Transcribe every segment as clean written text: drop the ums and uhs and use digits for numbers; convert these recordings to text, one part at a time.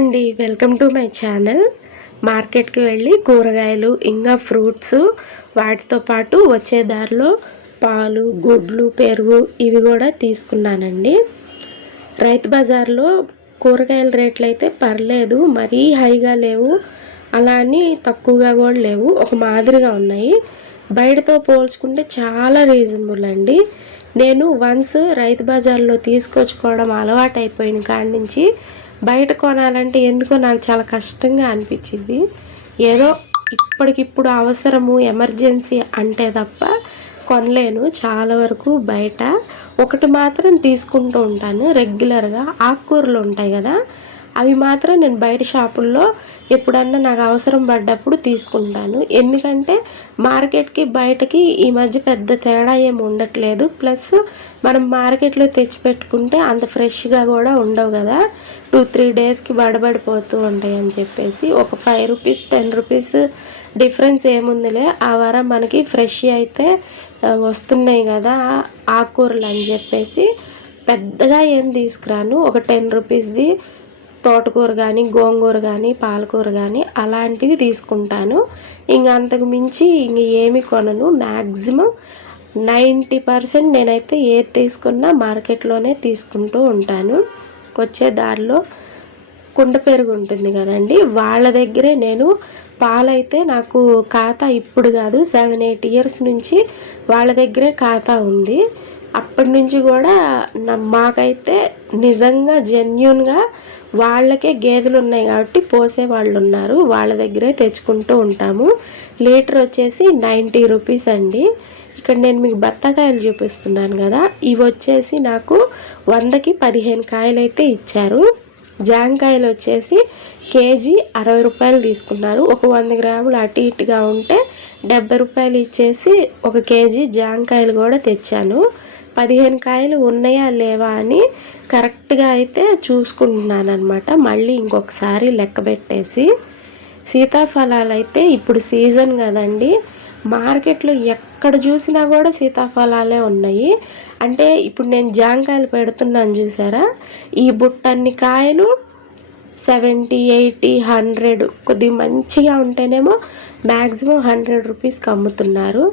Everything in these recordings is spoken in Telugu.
అండి, వెల్కమ్ టు మై ఛానల్. మార్కెట్కి వెళ్ళి కూరగాయలు ఇంకా ఫ్రూట్స్ వాటితో పాటు వచ్చే దారిలో పాలు, గుడ్లు, పెరుగు ఇవి కూడా తీసుకున్నానండి. రైతు బజార్లో కూరగాయల రేట్లు అయితే పర్లేదు, మరీ హైగా లేవు, అలా అని తక్కువగా కూడా లేవు, ఒక మాదిరిగా ఉన్నాయి. బయటతో పోల్చుకుంటే చాలా రీజనబుల్ అండి. నేను వన్స్ రైతు బజార్లో తీసుకొచ్చుకోవడం అలవాటు అయిపోయిన కాడి నుంచి బయట కొనాలంటే ఎందుకో నాకు చాలా కష్టంగా అనిపించింది. ఏదో ఇప్పటికిప్పుడు అవసరము, ఎమర్జెన్సీ అంటే తప్ప కొనలేను చాలా వరకు బయట. ఒకటి మాత్రం తీసుకుంటూ ఉంటాను రెగ్యులర్గా, ఆకుకూరలు ఉంటాయి కదా, అవి మాత్రం నేను బయట షాపుల్లో ఎప్పుడన్నా నాకు అవసరం పడ్డప్పుడు తీసుకుంటాను. ఎందుకంటే మార్కెట్కి బయటకి ఈ మధ్య పెద్ద తేడా ఏమి ఉండట్లేదు. ప్లస్ మనం మార్కెట్లో తెచ్చిపెట్టుకుంటే అంత ఫ్రెష్గా కూడా ఉండవు కదా, 2-3 డేస్కి బడబడిపోతూ ఉంటాయి అని చెప్పేసి ఒక 5 రూపీస్ 10 రూపీస్ డిఫరెన్స్ ఏముందిలే, ఆ వారం మనకి ఫ్రెష్ అయితే వస్తున్నాయి కదా ఆకుకూరలు అని చెప్పేసి పెద్దగా ఏం తీసుకురాను. ఒక 10 రూపీస్ది తోటకూర కానీ, గోంగూర కానీ, పాలకూర కానీ అలాంటివి తీసుకుంటాను. ఇంకా అంతకు మించి ఇంక ఏమి కొనను. మ్యాక్సిమం 90% నేనైతే ఏది తీసుకున్నా మార్కెట్లోనే తీసుకుంటూ ఉంటాను. వచ్చే దారిలో కుండ పెరుగు ఉంటుంది కదండి, వాళ్ళ దగ్గరే నేను పాలైతే నాకు ఖాతా ఇప్పుడు కాదు 7-8 ఇయర్స్ నుంచి వాళ్ళ దగ్గరే ఖాతా ఉంది. అప్పటి నుంచి కూడా మాకైతే నిజంగా జెన్యున్గా వాళ్ళకే గేదెలు ఉన్నాయి కాబట్టి పోసే వాళ్ళు ఉన్నారు, వాళ్ళ దగ్గరే తెచ్చుకుంటూ ఉంటాము. లీటర్ వచ్చేసి 90 రూపీస్ అండి. ఇక్కడ నేను మీకు బత్తాకాయలు చూపిస్తున్నాను కదా, ఇవి వచ్చేసి నాకు 100కి 15 కాయలు అయితే ఇచ్చారు. జాంకాయలు వచ్చేసి కేజీ 60 రూపాయలు తీసుకున్నారు. ఒక 100 గ్రాములు అటు ఇటుగా ఉంటే 70 రూపాయలు ఇచ్చేసి ఒక కేజీ జాంకాయలు కూడా తెచ్చాను. 15 కాయలు ఉన్నాయా లేవా అని కరెక్ట్గా అయితే చూసుకుంటున్నాను అనమాట. మళ్ళీ ఇంకొకసారి లెక్క పెట్టేసి. సీతాఫలాలు అయితే ఇప్పుడు సీజన్ కదండి, మార్కెట్లో ఎక్కడ చూసినా కూడా సీతాఫలాలే ఉన్నాయి. అంటే ఇప్పుడు నేను జాంకాయలు పెడుతున్నాను చూసారా, ఈ బుట్టన్ని కాయలు 70, 80, 100, కొద్దిగా మంచిగా ఉంటేనేమో మ్యాక్సిమం 100 రూపీస్కి అమ్ముతున్నారు.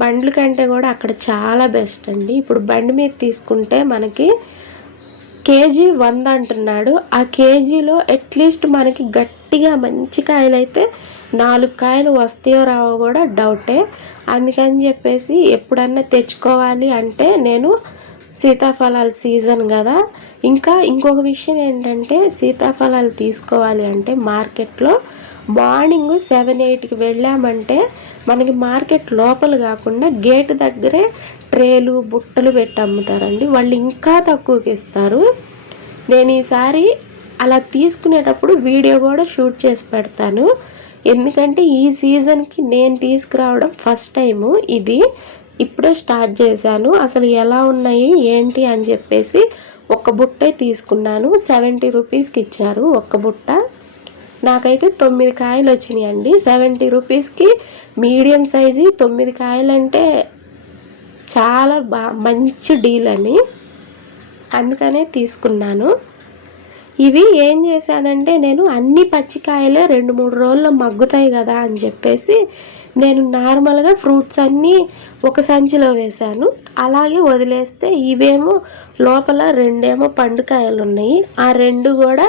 బండ్ల కంటే కూడా అక్కడ చాలా బెస్ట్ అండి. ఇప్పుడు బండి మీద తీసుకుంటే మనకి కేజీ 100 అంటున్నాడు. ఆ కేజీలో అట్లీస్ట్ మనకి గట్టిగా మంచి కాయలు అయితే 4 కాయలు వస్తాయో రావో కూడా డౌటే. అందుకని చెప్పేసి ఎప్పుడన్నా తెచ్చుకోవాలి అంటే నేను సీతాఫలాల సీజన్ కదా. ఇంకా ఇంకొక విషయం ఏంటంటే సీతాఫలాలు తీసుకోవాలి అంటే మార్కెట్లో మార్నింగ్ 7-8కి వెళ్ళామంటే మనకి మార్కెట్ లోపల కాకుండా గేట్ దగ్గరే ట్రేలు బుట్టలు పెట్టి అమ్ముతారండి. వాళ్ళు ఇంకా తక్కువకి ఇస్తారు. నేను ఈసారి అలా తీసుకునేటప్పుడు వీడియో కూడా షూట్ చేసి పెడతాను. ఎందుకంటే ఈ సీజన్కి నేను తీసుకురావడం ఫస్ట్ టైము, ఇది ఇప్పుడే స్టార్ట్ చేశాను. అసలు ఎలా ఉన్నాయి ఏంటి అని చెప్పేసి ఒక బుట్టే తీసుకున్నాను. 70 రూపీస్కి ఇచ్చారు ఒక్క బుట్ట. నాకైతే 9 కాయలు వచ్చినాయి అండి. 70 రూపీస్కి మీడియం సైజు 9 కాయలు అంటే చాలా మంచి డీల్ అని అందుకనే తీసుకున్నాను. ఇవి ఏం చేశానంటే నేను అన్ని పచ్చికాయలే 2-3 రోజుల్లో మగ్గుతాయి కదా అని చెప్పేసి నేను నార్మల్గా ఫ్రూట్స్ అన్నీ ఒక సంచిలో వేశాను. అలాగే వదిలేస్తే ఇవేమో లోపల 2 పండుకాయలు ఉన్నాయి, ఆ 2 కూడా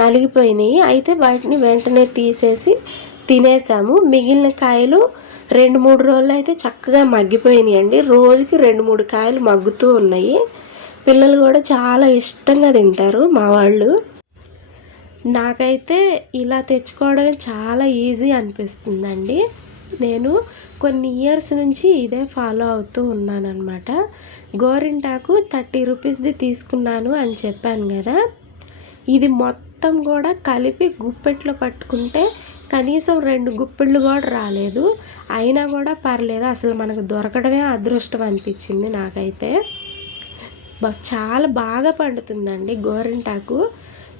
నలిగిపోయినాయి. అయితే వాటిని వెంటనే తీసేసి తినేసాము. మిగిలిన కాయలు 2-3 రోజులు అయితే చక్కగా మగ్గిపోయినాయి అండి. రోజుకి 2-3 కాయలు మగ్గుతూ ఉన్నాయి. పిల్లలు కూడా చాలా ఇష్టంగా తింటారు మా వాళ్ళు. నాకైతే ఇలా తెచ్చుకోవడమే చాలా ఈజీ అనిపిస్తుందండి. నేను కొన్ని ఇయర్స్ నుంచి ఇదే ఫాలో అవుతూ ఉన్నానన్నమాట. గోరింటాకు 30 రూపీస్ది తీసుకున్నాను అని చెప్పాను కదా, ఇది మొత్తం కూడా కలిపి గుప్పెట్లో పట్టుకుంటే కనీసం 2 గుప్పిళ్ళు కూడా రాలేదు. అయినా కూడా పర్లేదు, అసలు మనకు దొరకడమే అదృష్టం అనిపించింది నాకైతే. చాలా బాగా పండుతుందండి గోరింటాకు.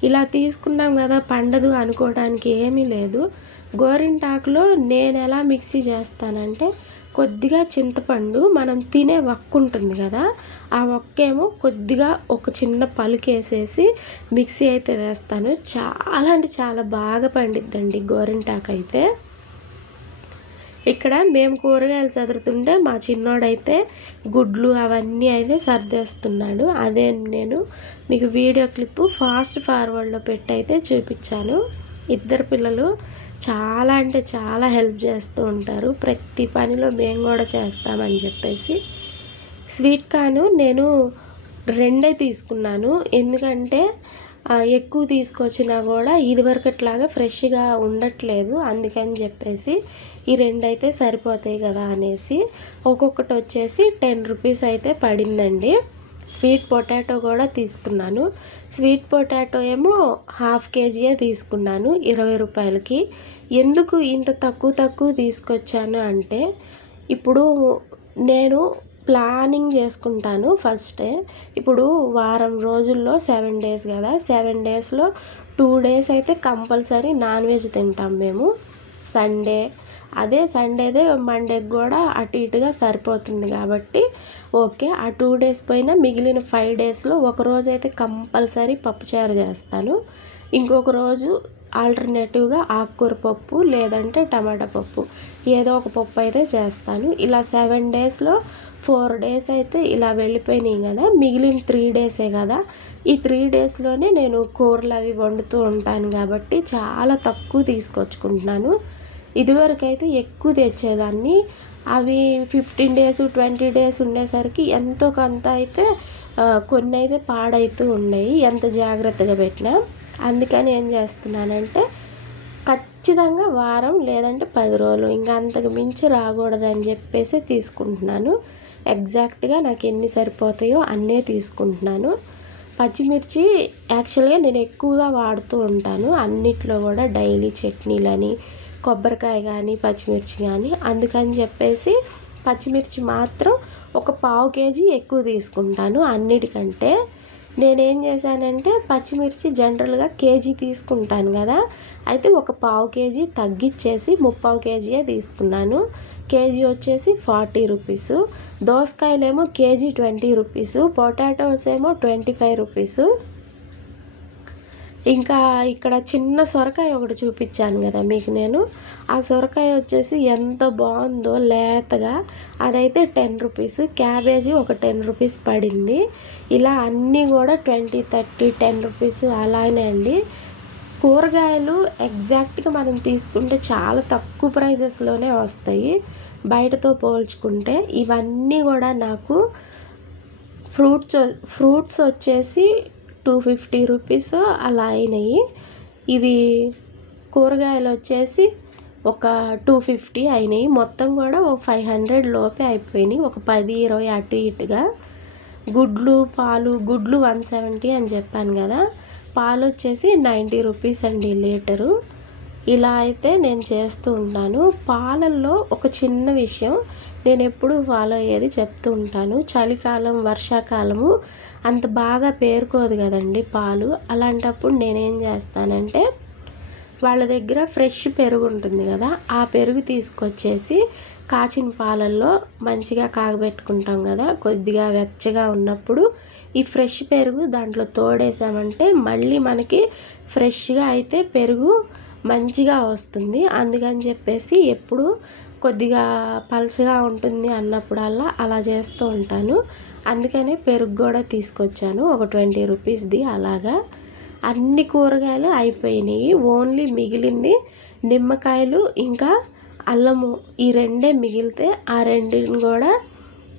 ఇలా తీసుకున్నాం కదా పండదు అనుకోవడానికి ఏమీ లేదు. గోరింటాకులో నేను ఎలా మిక్సీ చేస్తానంటే కొద్దిగా చింతపండు, మనం తినే వక్క ఉంటుంది కదా, ఆ వక్కేమో కొద్దిగా ఒక చిన్న పలుకేసేసి మిక్సీ అయితే వేస్తాను. చాలా అంటే చాలా బాగా పండిద్దండి గోరింటాకు అయితే. ఇక్కడ మేము కూరగాయలు చదురుతుంటే మా చిన్నోడైతే గుడ్లు అవన్నీ అయితే సర్దేస్తున్నాడు. అదే నేను మీకు వీడియో క్లిప్పు ఫాస్ట్ ఫార్వర్డ్లో పెట్టి అయితే చూపించాను. ఇద్దరు పిల్లలు చాలా అంటే చాలా హెల్ప్ చేస్తూ ఉంటారు. ప్రతి పనిలో మేము కూడా చేస్తామని చెప్పేసి. స్వీట్ కార్న్ నేను 2 తీసుకున్నాను. ఎందుకంటే ఎక్కువ తీసుకొచ్చినా కూడా ఇదివరకట్లాగా ఫ్రెష్గా ఉండట్లేదు. అందుకని చెప్పేసి ఈ 2 అయితే సరిపోతాయి కదా అనేసి ఒక్కొక్కటి వచ్చేసి 10 రూపీస్ అయితే పడిందండి. స్వీట్ పొటాటో కూడా తీసుకున్నాను. స్వీట్ పొటాటో ఏమో 1/2 కేజీయే తీసుకున్నాను 20 రూపాయలకి. ఎందుకు ఇంత తక్కువ తీసుకొచ్చాను అంటే, ఇప్పుడు నేను ప్లానింగ్ చేసుకుంటాను ఫస్టే. ఇప్పుడు వారం రోజుల్లో 7 డేస్ కదా, 7 డేస్లో 2 డేస్ అయితే కంపల్సరీ నాన్ వెజ్ తింటాం మేము. సండే, అదే సండేదే మండేకి కూడా అటు ఇటుగా సరిపోతుంది కాబట్టి ఓకే. ఆ 2 డేస్ పోయినా మిగిలిన 5 డేస్లో ఒకరోజు అయితే కంపల్సరీ పప్పుచారు చేస్తాను. ఇంకొక రోజు ఆల్టర్నేటివ్గా ఆకుకూర పప్పు లేదంటే టమాటా పప్పు, ఏదో ఒక పప్పు అయితే చేస్తాను. ఇలా 7 డేస్లో 4 డేస్ అయితే ఇలా వెళ్ళిపోయినాయి కదా, మిగిలిన 3 డేసే కదా. ఈ 3 డేస్లోనే నేను కూరలు అవి వండుతూ ఉంటాను కాబట్టి చాలా తక్కువ తీసుకొచ్చుకుంటున్నాను. ఇదివరకైతే ఎక్కువ తెచ్చేదాన్ని. అవి 15 డేస్ 20 డేస్ ఉండేసరికి ఎంతో కొంత అయితే కొన్ని అయితే పాడైతూ ఉన్నాయి, ఎంత జాగ్రత్తగా పెట్టినా. అందుకని ఏం చేస్తున్నానంటే ఖచ్చితంగా వారం లేదంటే 10 రోజులు, ఇంకా అంతకు మించి రాకూడదని చెప్పేసి తీసుకుంటున్నాను. ఎగ్జాక్ట్గా నాకు ఎన్ని సరిపోతాయో అన్నే తీసుకుంటున్నాను. పచ్చిమిర్చి యాక్చువల్గా నేను ఎక్కువగా వాడుతూ ఉంటాను అన్నిట్లో కూడా, డైలీ చట్నీలని, కొబ్బరికాయ కానీ పచ్చిమిర్చి కానీ. అందుకని చెప్పేసి పచ్చిమిర్చి మాత్రం ఒక 1/2 కేజీ ఎక్కువ తీసుకుంటాను అన్నిటికంటే. నేనేం చేశానంటే పచ్చిమిర్చి జనరల్గా కేజీ తీసుకుంటాను కదా, అయితే ఒక 1/2 కేజీ తగ్గించేసి 3/4 కేజీయే తీసుకున్నాను. కేజీ వచ్చేసి 40 రూపీస్. దోసకాయలేమో కేజీ 20 రూపీస్, పొటాటోస్ ఏమో 25 రూపీస్. ఇంకా ఇక్కడ చిన్న సొరకాయ ఒకటి చూపించాను కదా మీకు నేను, ఆ సొరకాయ వచ్చేసి ఎంత బాగుందో లేతగా, అదైతే 10 రూపీస్. క్యాబేజీ ఒక 10 రూపీస్ పడింది. ఇలా అన్నీ కూడా 20, 30, 10 రూపీస్ అలానే అండి. కూరగాయలు ఎగ్జాక్ట్గా మనం తీసుకుంటే చాలా తక్కువ ప్రైజెస్లోనే వస్తాయి బయటతో పోల్చుకుంటే. ఇవన్నీ కూడా నాకు ఫ్రూట్స్ వచ్చేసి 250 రూపీస్ అలా అయినాయి. ఇవి కూరగాయలు వచ్చేసి ఒక 250 అయినాయి. మొత్తం కూడా ఒక 500 లోపే అయిపోయినాయి, ఒక 10-20 అటు ఇటుగా. గుడ్లు 170 అని చెప్పాను కదా, పాలు వచ్చేసి 90 రూపీస్ అండి లీటరు. ఇలా అయితే నేను చేస్తూ ఉంటాను. పాలల్లో ఒక చిన్న విషయం నేను ఎప్పుడు ఫాలో అయ్యేది చెప్తూ ఉంటాను. చలికాలం వర్షాకాలము అంత బాగా పేరుకోదు కదండి పాలు. అలాంటప్పుడు నేనేం చేస్తానంటే వాళ్ళ దగ్గర ఫ్రెష్ పెరుగు ఉంటుంది కదా, ఆ పెరుగు తీసుకొచ్చేసి కాచిన పాలల్లో మంచిగా కాగబెట్టుకుంటాం కదా, కొద్దిగా వెచ్చగా ఉన్నప్పుడు ఈ ఫ్రెష్ పెరుగు దాంట్లో తోడేసామంటే మళ్ళీ మనకి ఫ్రెష్గా అయితే పెరుగు మంచిగా వస్తుంది. అందుకని చెప్పేసి ఎప్పుడు కొద్దిగా పలుచగా ఉంటుంది అన్నప్పుడల్లా అలా చేస్తూ ఉంటాను. అందుకనే పెరుగు కూడా తీసుకొచ్చాను ఒక 20 రూపీస్ది. అలాగా అన్ని కూరగాయలు అయిపోయినాయి. ఓన్లీ మిగిలింది నిమ్మకాయలు ఇంకా అల్లము, ఈ 2 మిగిలితే ఆ 2ని కూడా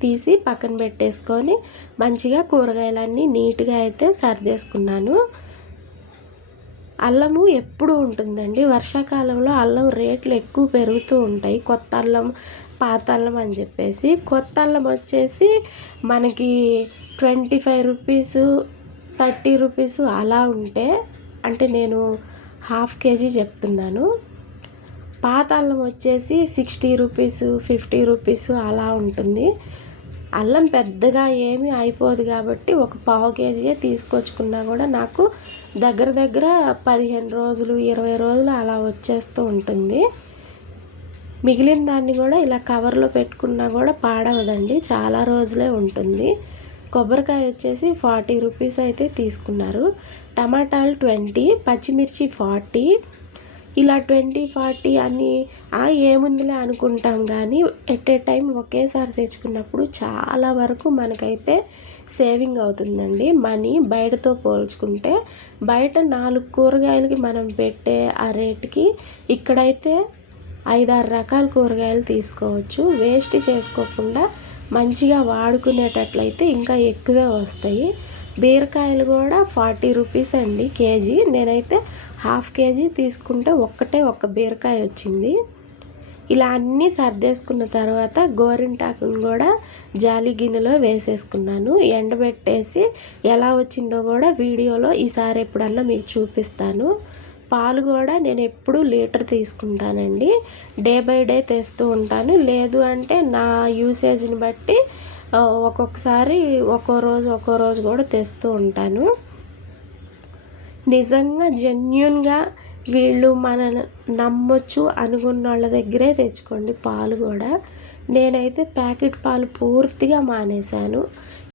తీసి పక్కన పెట్టేసుకొని మంచిగా కూరగాయలన్నీ నీట్గా అయితే సర్దేసుకున్నాను. అల్లము ఎప్పుడు ఉంటుందండి, వర్షాకాలంలో అల్లం రేట్లు ఎక్కువ పెరుగుతూ ఉంటాయి. కొత్త అల్లం పాత అల్లం అని చెప్పేసి. కొత్త అల్లం వచ్చేసి మనకి 25 రూపీస్ 30 రూపీస్ అలా ఉంటే, అంటే నేను 1/2 కేజీ చెప్తున్నాను. పాత అల్లం వచ్చేసి 60 రూపీస్ 50 రూపీస్ అలా ఉంటుంది. అల్లం పెద్దగా ఏమీ అయిపోదు కాబట్టి ఒక 1/2 కేజీయే తీసుకొచ్చుకున్నా కూడా నాకు దగ్గర 15 రోజులు 20 రోజులు అలా వచ్చేస్తూ ఉంటుంది. మిగిలిన దాన్ని కూడా ఇలా కవర్లో పెట్టుకున్నా కూడా పాడవదండి, చాలా రోజులే ఉంటుంది. కొబ్బరికాయ వచ్చేసి 40 రూపీస్ అయితే తీసుకున్నారు. టమాటాలు 20, పచ్చిమిర్చి 40. ఇలా 20, 40 అని ఏముందిలే అనుకుంటాం కానీ ఎట్ ఏ టైం ఒకేసారి తెచ్చుకున్నప్పుడు చాలా వరకు మనకైతే సేవింగ్ అవుతుందండి మనీ. బయటతో పోల్చుకుంటే బయట 4 కూరగాయలకి మనం పెట్టే ఆ రేటుకి ఇక్కడైతే 5-6 రకాల కూరగాయలు తీసుకోవచ్చు. వేస్ట్ చేసుకోకుండా మంచిగా వాడుకునేటట్లయితే ఇంకా ఎక్కువే వస్తాయి. బీరకాయలు కూడా 40 రూపీస్ అండి కేజీ. నేనైతే హాఫ్ కేజీ తీసుకుంటే ఒక్క బీరకాయ వచ్చింది. ఇలా అన్నీ సర్దేసుకున్న తర్వాత గోరింటాకును కూడా జాలి గిన్నెలో వేసేసుకున్నాను. ఎండబెట్టేసి ఎలా వచ్చిందో కూడా వీడియోలో ఈసారి ఎప్పుడన్నా మీకు చూపిస్తాను. పాలు కూడా నేను ఎప్పుడు లీటర్ తీసుకుంటానండి. డే బై డే తెస్తూ ఉంటాను. లేదు అంటే నా యూసేజ్ని బట్టి ఒక్కొక్కసారి ఒక్కో రోజు కూడా తెస్తూ ఉంటాను. నిజంగా జెన్యూన్గా వీళ్ళు మన నమ్మొచ్చు అనుకున్న వాళ్ళ దగ్గరే తెచ్చుకోండి పాలు కూడా. నేనైతే ప్యాకెట్ పాలు పూర్తిగా మానేశాను.